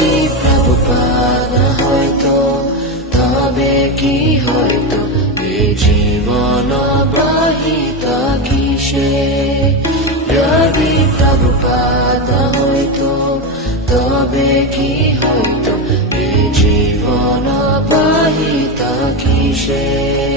যদি প্রভুপানা হয়তো, তবে কি হয়তো? এ জীবন ব্রহিতা কিসে? যদি প্রভুপানা হয়তো, তবে কি হয়তো? এ জীবন ব্রহিতা কিসে?